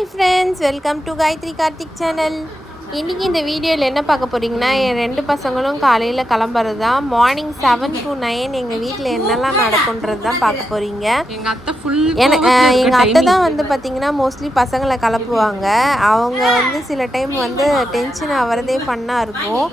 Hi friends welcome to Gayathri Karthik channel இன்றைக்கி இந்த வீடியோவில் என்ன பார்க்க போகிறீங்கன்னா என் ரெண்டு பசங்களும் காலையில் கிளம்புறது தான் மார்னிங் செவன் டு நைன் எங்கள் வீட்டில் என்னெல்லாம் நடக்குன்றது தான் பார்க்க போகிறீங்க அத்தை ஃபுல் எனக்கு எங்கள் அத்தை தான் வந்து பார்த்திங்கன்னா மோஸ்ட்லி பசங்களை கிளப்புவாங்க. அவங்க வந்து சில டைம் வந்து டென்ஷன் ஆகிறதே ஃபன்னாக இருக்கும்.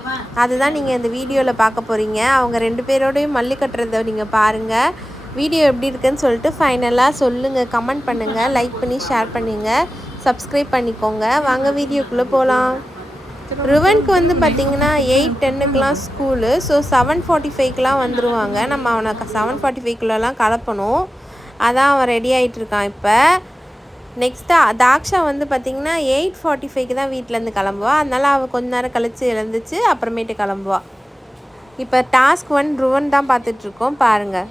அதுதான் நீங்கள் இந்த வீடியோவில் பார்க்க போகிறீங்க அவங்க ரெண்டு பேரோடையும் மல்லி கட்டுறதை நீங்கள் பாருங்கள் வீடியோ எப்படி இருக்குன்னு சொல்லிட்டு ஃபைனலாக சொல்லுங்கள் கமெண்ட் பண்ணுங்கள் லைக் பண்ணி ஷேர் பண்ணுங்கள் சப்ஸ்கிரைப் பண்ணிக்கோங்க. வாங்க வீடியோக்குள்ளே போகலாம் ருவனுக்கு வந்து பார்த்திங்கன்னா எயிட் டென்னுக்கெலாம் ஸ்கூலு ஸோ செவன் ஃபார்ட்டி ஃபைவ்க்கெலாம் வந்துடுவாங்க நம்ம அவனை செவன் ஃபார்ட்டி ஃபைவ்க்குள்ளெலாம் கலப்பணும். அதான் அவன் ரெடி ஆகிட்டு இருக்கான் இப்போ. நெக்ஸ்ட்டு தாக்ஷா வந்து பார்த்திங்கன்னா எயிட் ஃபார்ட்டி ஃபைவ்க்கு தான் வீட்டிலேருந்து கிளம்புவா. அதனால் அவள் கொஞ்ச நேரம் கழித்து எழுந்துச்சு அப்புறமேட்டு கிளம்புவா. இப்போ டாஸ்க் ஒன் ருவன் தான் பார்த்துட்ருக்கோம் பாருங்கள்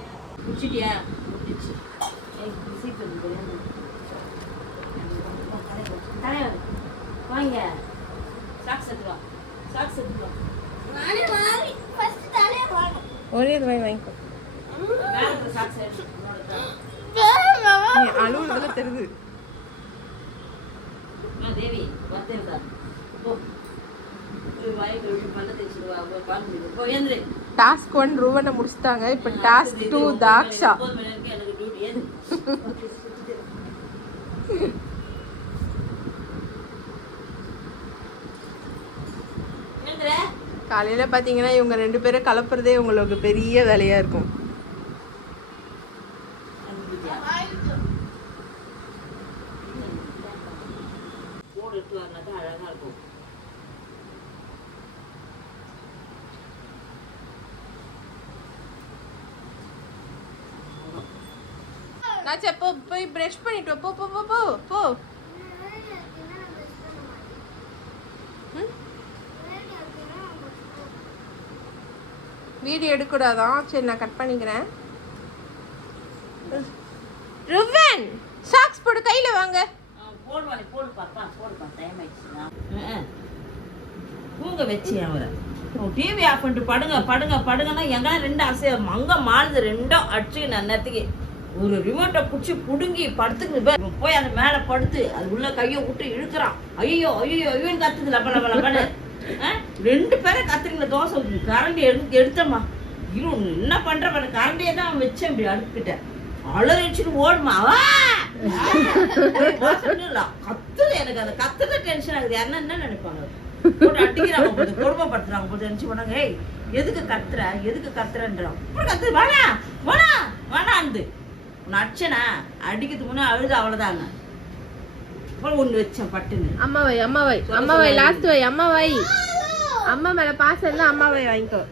வாங்க. சாக்ஸ் எடுத்து வா. சாக்ஸ் எடுத்து வா. ஒரே இது வாங்கி வாங்கிக்கோ. மேலே சாக்ஸ் எடுத்து அழுவுறதுல தெரியுது. தேவி போ. டாஸ்க் ஒன் ருவனை முடிச்சிட்டாங்க. இப்போ டாஸ்க் டூ தாக்ஷா ஒன்பது மணி வரைக்கும் எனக்கு டியூட்டி ஏது ஏந்திர காலையில் பார்த்தீங்கன்னா இவங்க ரெண்டு பேரும் கலப்புறதே உங்களுக்கு பெரிய வேலையாக இருக்கும். அழகா இருக்கும் நான் போ போய் ப்ரஷ் பண்ணிட்டு போ போ போ போ. வீடியோ எடுக்கூடாதான் சரி நான் கட் பண்ணிக்கிறேன். ருவன் சாக்ஸ் போடு கையில் வாங்க. போடு தூங்க வச்சு அவரை? டிவி ஆஃப் பண்ணிட்டு படுங்க படுங்க படுங்கன்னா எங்கெல்லாம் ரெண்டு அசைய மங்க மாறுது ரெண்டும் அடிச்சு நேரத்துக்கு ஒரு ரிமோட்டை பிடிச்சி புடுங்கி படுத்துக்கு போய் அந்த மேலே படுத்து அது உள்ள கையை விட்டு இழுக்கிறான். ஐயோ ஐயோ ஐயோன்னு கத்துது லப லப லபன்னு. ரெண்டு பேரும் கத்துறீங்க தோசை கரண்டி எடுத்து எடுத்தம்மா. இரு என்ன பண்ற பாரு கரண்டியே தான் வச்சேன் இப்படி அடுப்பிட்ட அலறிச்சுட்டு ஓடுமா? வா! கத்துது எனக்கு அந்த கத்துத டென்ஷன் ஆகுது. யாருன்னா என்ன நினைப்பாங்க? போட்டு அடிக்கிறாங்க போது கொடுமைப்படுத்துறாங்க போது நினைச்சு போனாங்க ஏய் எதுக்கு கத்துற? எதுக்கு கத்துறன்றான் அப்புறம் கத்து வேணா வேணா வேணாந்து உன்னை அடிச்சனா? அடிக்கிறதுக்கு முன்னே அழுது அவ்வளோதாங்க ஒன்று வச்சேன் பட்டுன்னு. அம்மா வை அம்மா வை அம்மா வை லாஸ்ட் வை அம்மா வை அம்மா மேல பாசம் இல்லை அம்மா வை வாங்கிக்கோ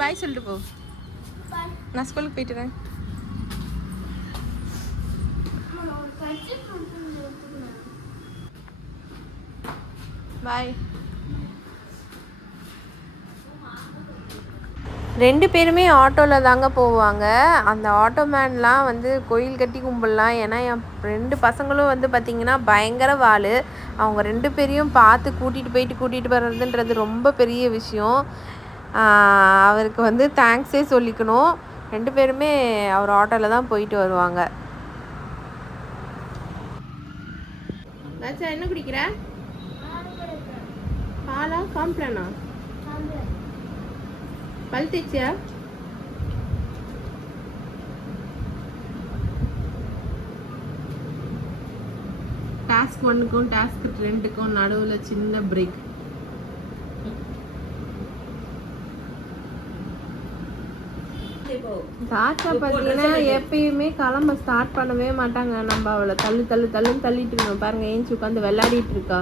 பாய் சொல்லிட்டு போ. நான் ஸ்கூலுக்கு போயிட்டு வரேன். பாய் ரெண்டு பேருமே ஆட்டோவில் தாங்க போவாங்க. அந்த ஆட்டோமேன்லாம் வந்து கோயில் கட்டி கும்பிடலாம் ஏன்னா என் ரெண்டு பசங்களும் வந்து பார்த்திங்கன்னா பயங்கர வாள் அவங்க ரெண்டு பேரையும் பார்த்து கூட்டிகிட்டு போயிட்டு கூட்டிகிட்டு வர்றதுன்றது ரொம்ப பெரிய விஷயம். அவருக்கு வந்து தேங்க்ஸே சொல்லிக்கணும். ரெண்டு பேருமே அவர் ஆட்டோவில் தான் போயிட்டு வருவாங்க. என்ன குடிக்கிற? பாலா காம்ப்ளானா பல் தேய்ச்சியா டாஸ்க் ஒன்றுக்கும் டாஸ்க் ரெண்டுக்கும் நடுவில் சின்ன பிரேக் தாத்தா பார்த்தீங்கன்னா எப்பயுமே கிளம்ப ஸ்டார்ட் பண்ணவே மாட்டாங்க. நம்ம அவளை தள்ளு தள்ளு தள்ளுன்னு தள்ளிட்டு இருக்கோம் பாருங்க ஏஞ்சி உட்காந்து விளையாடிட்டு இருக்கா.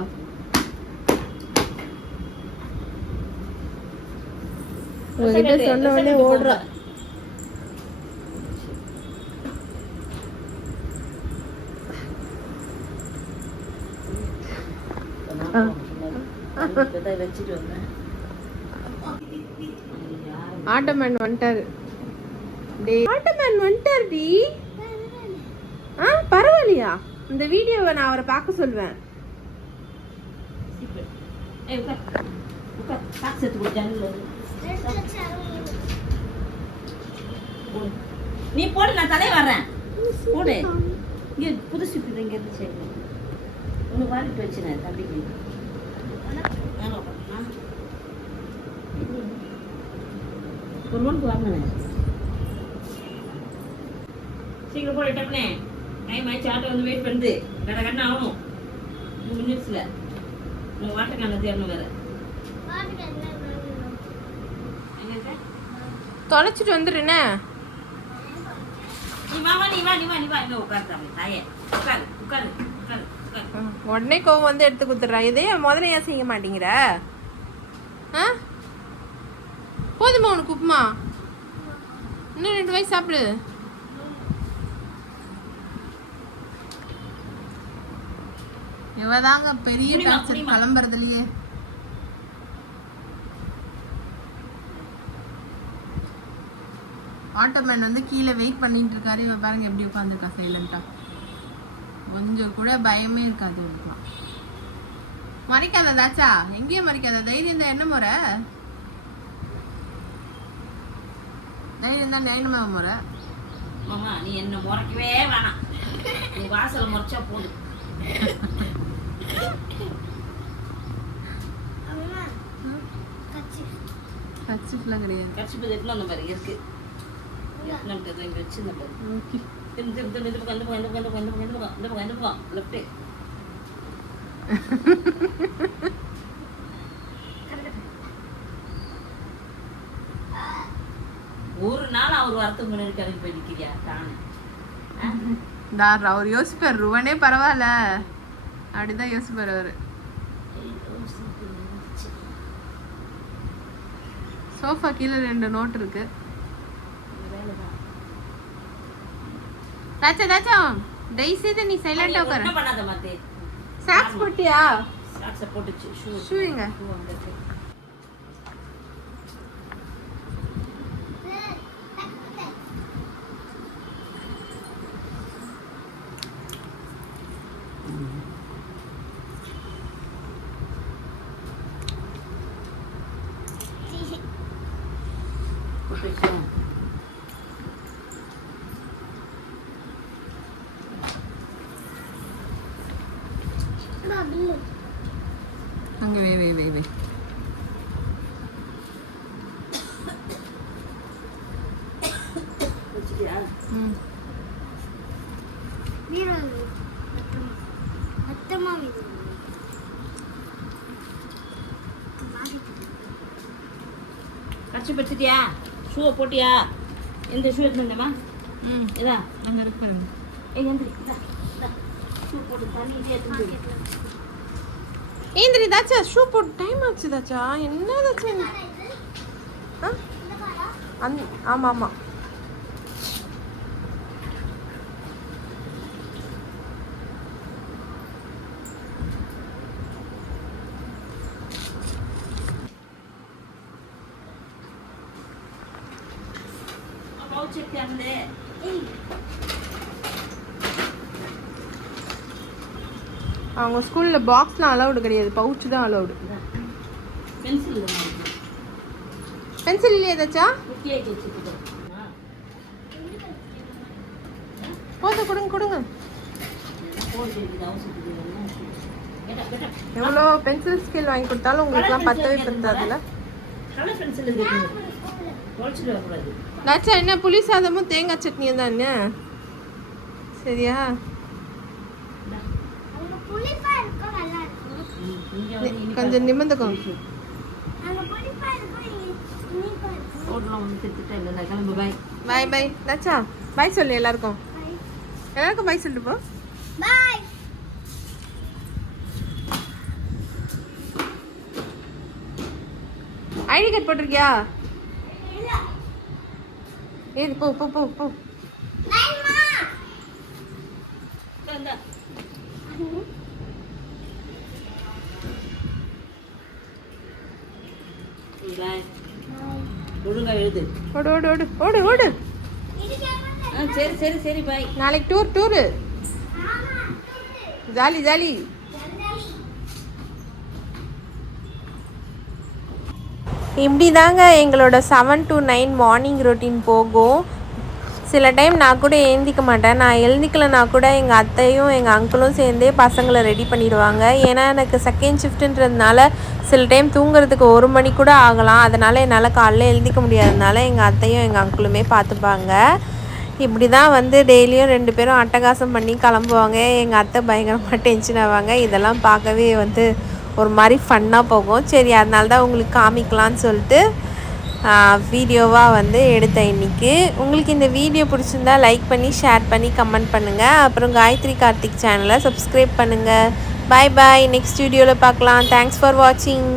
உங்ககிட்ட சொன்ன உடனே ஓடுறா. ஆட்டோமேன் வந்துட்டாரு. ஆட்டோமேன் வந்துட்டாரு டி ஆ பரவாயில்லையா? இந்த வீடியோவை நான் அவரை பார்க்க சொல்வேன். ஏய் உட்கார். உட்கார். சாக்ஸ் எடுத்து கொடு ஜன்னல் போடு நீ போடு நான் தலைய வர்றேன். போடு. இங்க புது இங்கே இங்க இருந்து சரி. ஒன்று வாங்கிட்டு வச்சுனேன் தம்பிக்கு. ஒரு லோனுக்கு வாங்கினேன். சீக்கிரம் போட டப்புனே. டைம் ஆயிடுச்சு ஆட்டோ வந்து வெயிட் பண்ணுது கட கண்ணு ஆகணும். மூணு மினிட்ஸில் உங்கள் வாட்டர் கேனை தேடணும் வேறு எங்க இருக்க தொலைச்சிட்டு வந்துடுறேனே நீ வா வா நீ வா நீ வா நீ வா இங்க உட்காரு தம்பி தாயே உட்காரு உட்காரு உட்காரு உட்காரு ம், உடனே கோவம் வந்து எடுத்து கொடுத்துட்றா இதே முதல்ல ஏன் செய்ய மாட்டேங்கிற? ஆ? போதுமா உனக்கு உப்புமா? இன்னும் ரெண்டு வயசு சாப்பிடு. இவதாங்க பெரிய. கிளம்புறதுலயே ஆட்டோமேன் வந்து கீழே வெயிட் பண்ணிட்டு இருக்காரு இவ பாருங்க எப்படி உட்காந்துருக்கா சைலண்டா கொஞ்சம் கூட பயமே இருக்காது இவளுக்குலாம். மறைக்காத தாச்சா? எங்கேயும் மறைக்காத? தைரியம் தான் என்ன முறை? தைரியம் தான் தைரியமா முறை. மாமா நீ என்ன முறைக்கவே வேணாம். நீ வாசல் முறைச்சா போதும். கச்சிப்லாம் கிடையாது. கட்சி எத்தனை அந்த மாதிரி இருக்குது ஒரு நாள் அவர் வரத்துக்கு முன்னாடி கிளம்பி போய் நிற்கிறியா தானே தார் அவர் யோசிப்பார். ருவனே பரவாயில்ல. அப்படிதான் யோசிப்பார் அவரு. சோஃபா கீழே ரெண்டு நோட் இருக்கு. தாச்சா தாச்சா தயவுசெய்து நீ சைலண்டா உட்காரு என்ன பண்ணாத மாத்தே சாக்ஸை போட்டுச்சு ஷூ ஷூ எங்க ஷூ அங்கே இருக்கு போட்டு வச்சியா? அங்க வே வே வே வே ஷூவை போட்டியா? எந்த ஷூ எடுத்து வந்தேம்மா? ம். இதா? அங்க இருக்கு பாருங்க. ஏய் எந்திரி இதா இதா. ஷூ போட்டு தண்ணி. ஏந்திரி தாச்சா ஷூ போட்டு டைம் ஆச்சு தாச்சா. என்ன தாச்சா அந் ஆமாம் ஆமாம் அவங்க ஸ்கூலில் பாக்ஸ்லாம் அலௌடு கிடையாது பவுச் தான் அலௌடு பென்சில் பென்சில் இல்லையா ஏதாச்சா? போதும் கொடுங்க கொடுங்க. எவ்வளோ பென்சில் ஸ்கேல் வாங்கி கொடுத்தாலும் உங்களுக்குலாம் பத்தவே பத்தாதுல்ல? என்ன புளி சாதமும் தேங்காய் சட்னியும் தான்? என்ன சரியா இங்கே வந்து இனி கொஞ்சம் கிளம்பு பாய் பாய் பாய் தாச்சா பாய் சொல்லு எல்லாருக்கும் எல்லாருக்கும் பாய் சொல்லிட்டு போ ஐடி கார்டு போட்டிருக்கியா ஏது போ போ போ போ ஒழுங்கா எழுது. ஓடு ஓடு ஓடு ஓடு ஓடு. சரி சரி சரி பாய். நாளைக்கு டூர் டூரு. Jolly jolly. இப்படி தாங்க எங்களோட seven to nine morning routine போகும். சில டைம் நான் கூட எழுந்திக்க மாட்டேன். நான் எழுந்திக்கலைனா கூட எங்கள் அத்தையும் எங்கள் அங்கிளும் சேர்ந்தே பசங்களை ரெடி பண்ணிடுவாங்க. ஏன்னா எனக்கு செகண்ட் ஷிஃப்ட்டுன்றதுனால சில டைம் தூங்குறதுக்கு ஒரு மணி கூட ஆகலாம். அதனால் என்னால் காலைல எழுந்திக்க முடியாததுனால எங்கள் அத்தையும் எங்கள் அங்கிளுமே பார்த்துப்பாங்க இப்படி தான் வந்து டெய்லியும் ரெண்டு பேரும் அட்டகாசம் பண்ணி கிளம்புவாங்க. எங்கள் அத்தை பயங்கரமாக டென்ஷன் ஆவாங்க. இதெல்லாம் பார்க்கவே வந்து ஒரு மாதிரி ஃபன்னாக போகும். சரி அதனால தான் உங்களுக்கு காமிக்கலான்னு சொல்லிட்டு வீடியோவாக வந்து எடுத்தேன் இன்றைக்கி உங்களுக்கு இந்த வீடியோ பிடிச்சிருந்தா லைக் பண்ணி ஷேர் பண்ணி கமெண்ட் பண்ணுங்கள் அப்புறம் காயத்ரி கார்த்திக் சேனலை சப்ஸ்கிரைப் பண்ணுங்கள் பாய் பாய் நெக்ஸ்ட் வீடியோவில் பார்க்கலாம். தேங்க்ஸ் ஃபார் வாட்சிங்